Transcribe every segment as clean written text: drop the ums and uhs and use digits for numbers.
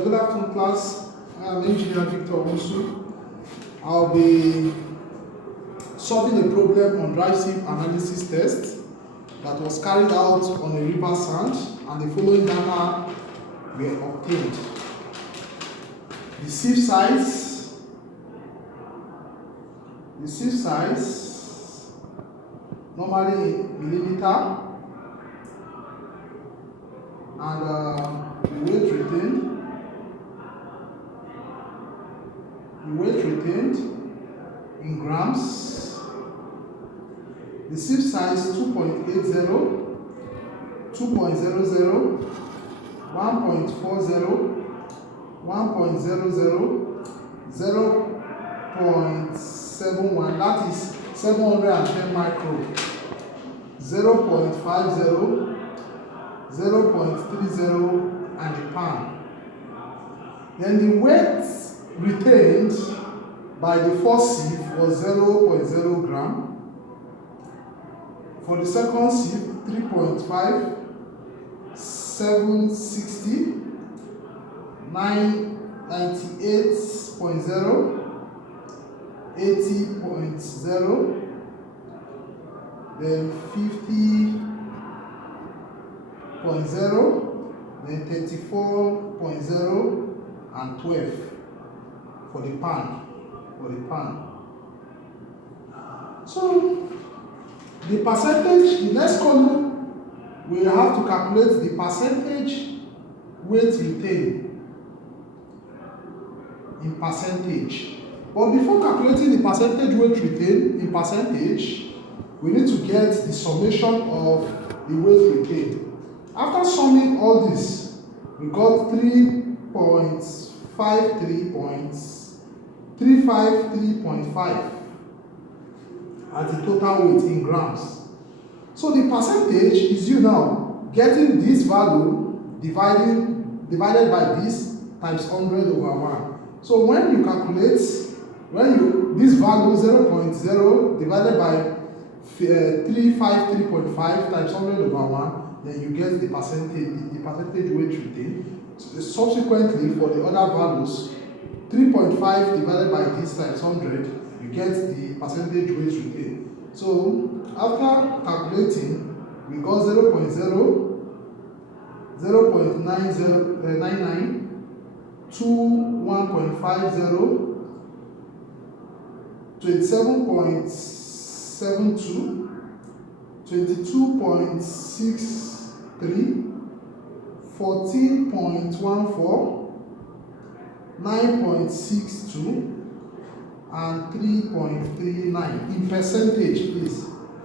Good afternoon, class. I'm Engineer Victor Wusu. I'll be solving a problem on drive sieve analysis test that was carried out on a river sand, and the following data were obtained. The sieve size normally in millimeter, and the weight retained in grams. The sieve size 2.80, 2.00, 1.40, 1.00, 0.71, that is 710 micro, 0.50, 0.30, and the pound. Then the weight retained by the first sieve was 0.0 gram. For the second sieve, 3.5, 760, 98.0, 80.0, then 50.0, then 34.0, and 12 for the pan. So the percentage, the next column, we have to calculate the percentage weight retained in percentage. But before calculating the percentage weight retained in percentage, we need to get the summation of the weight retained. After summing all this, we got 353.5 as the total weight in grams. So the percentage is you now getting this value divided by this times 100/1. So when you calculate, this value 0.0 divided by 353.5 times 100/1, then you get the percentage weight retained. Subsequently, for the other values, 3.5 divided by this times 100, you get the percentage weight retained. So after calculating, we got 0.0, 0.99, 1.50, 27.72, 22.63, 14.14, 9.62, and 3.39 in percentage, please.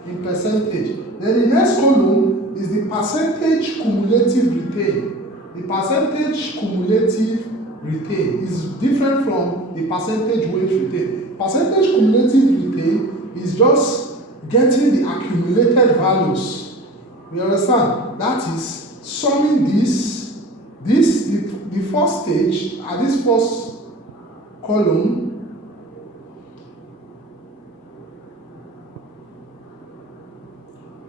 In percentage. Then the next column is the percentage cumulative retained. The percentage cumulative retained is different from the percentage weight retained. Percentage cumulative retained is just getting the accumulated values. You understand? That is summing the first stage at this first column.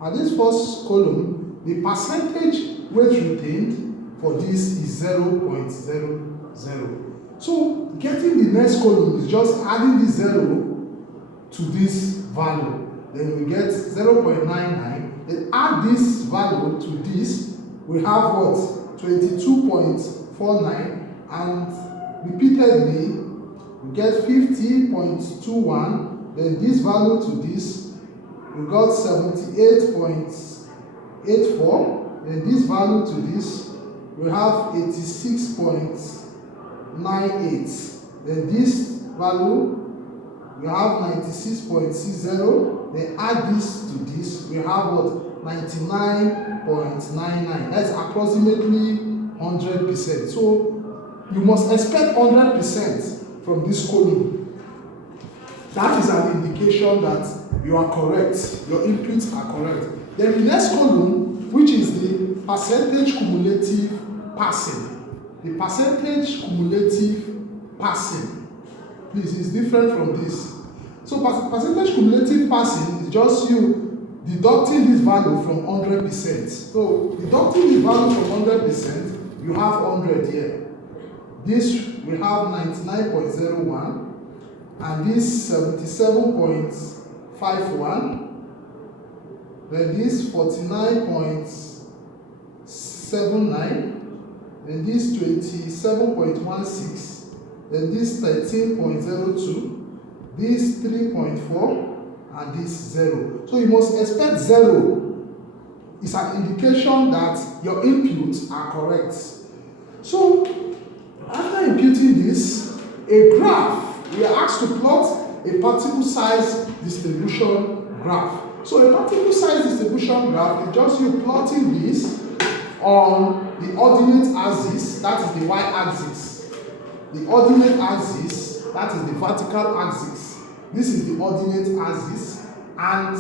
At this first column, the percentage weight retained for this is 0.00. So getting the next column is just adding the 0 to this value. Then we get 0.99. Then add this value to this. We have what? 22.49. And repeatedly, we get 50.21. Then this value to this, we got 78.84. Then this value to this, we have 86.98. Then this value, we have 96.60. Then add this to this, we have what? 99.99. That's approximately 100%. So you must expect 100% from this column. That is an indication that you are correct, your inputs are correct. Then the next column, which is the percentage cumulative passing. The percentage cumulative passing, please, is different from this. So percentage cumulative passing is just you deducting this value from 100%. So deducting the value from 100%, you have 100 here. This we have 99.01, and this 77.51, then this 49.79, then this 27.16, then this 13.02, this 3.4, and this 0. So you must expect 0. It's an indication that your inputs are correct. So after imputing this, a graph, we are asked to plot a particle size distribution graph. So a particle size distribution graph is just you plotting this on the ordinate axis, that is the y-axis. The ordinate axis, that is the vertical axis. This is the ordinate axis, and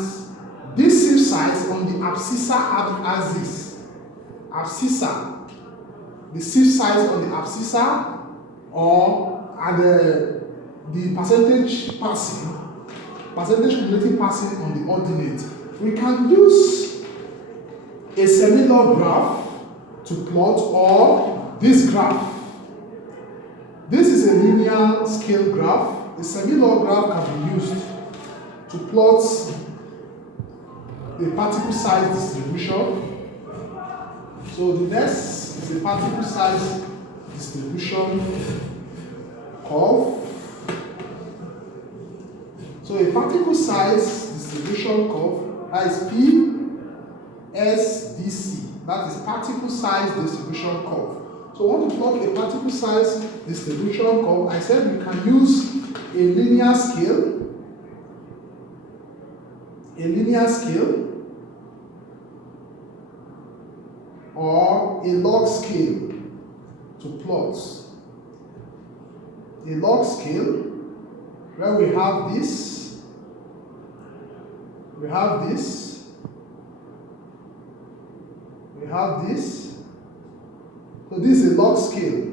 this sieve size on the abscissa axis. The sieve size on the abscissa, or at the percentage relative passing on the ordinate. We can use a semi-log graph to plot, or this graph. This is a linear scale graph. A semi-log graph can be used to plot a particle size distribution. So the next is a particle size distribution curve. So a particle size distribution curve, that is psdc, that is particle size distribution curve. So I want to plot a particle size distribution curve. I said we can use a linear scale, or a log scale to plot. A log scale, where we have this, we have this. So this is a log scale.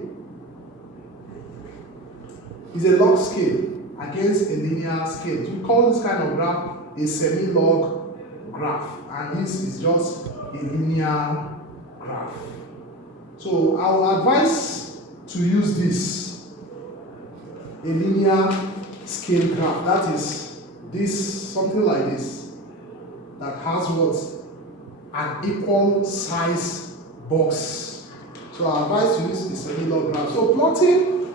It's a log scale against a linear scale. So we call this kind of graph a semi-log graph, and this is just a linear graph. So I will advise to use this, a linear scale graph. That is this, something like this, that has what? An equal size box. So I advise to use a semi-log graph. So plotting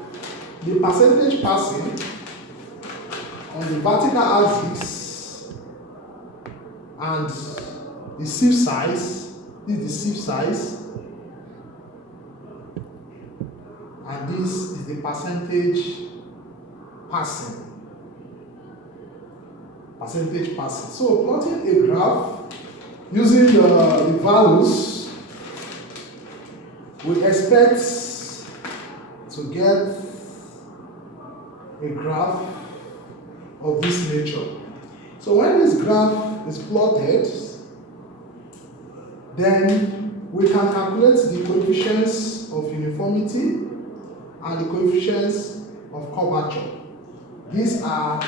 the percentage passing on the vertical axis and the sieve size, this is the sieve size, and this is the percentage passing. So plotting a graph using the values, we expect to get a graph of this nature. So when this graph is plotted, then we can calculate the coefficients of uniformity and the coefficients of curvature. These are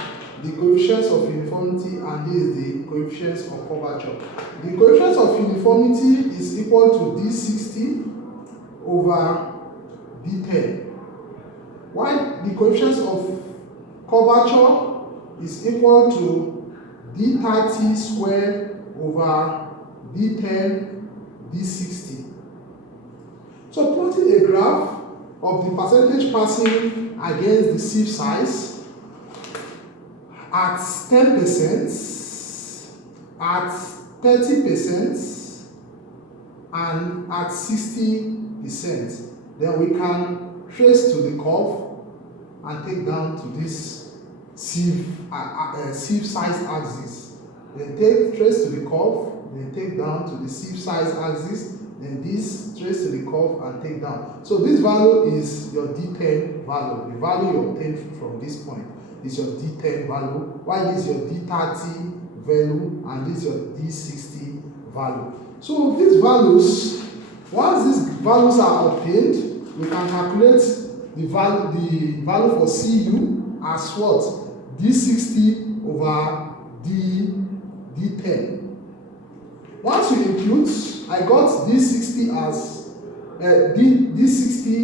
the coefficients of uniformity, and this is the coefficients of curvature. The coefficients of uniformity is equal to d60 over d10, while the coefficients of curvature is equal to d30 squared over d10 d60. So plotting a graph of the percentage passing against the sieve size at 10%, at 30%, and at 60%, then we can trace to the curve and take down to this sieve size axis. Then trace to the curve, then take down to the sieve size axis, then this trace to the curve and take down. So this value is your D10 value. The value you obtained from this point is your D10 value, while this is your D30 value, and this is your D60 value. So these values, once these values are obtained, we can calculate the value for Cu as what? D60 over D10. Once you impute, I got D60 as D60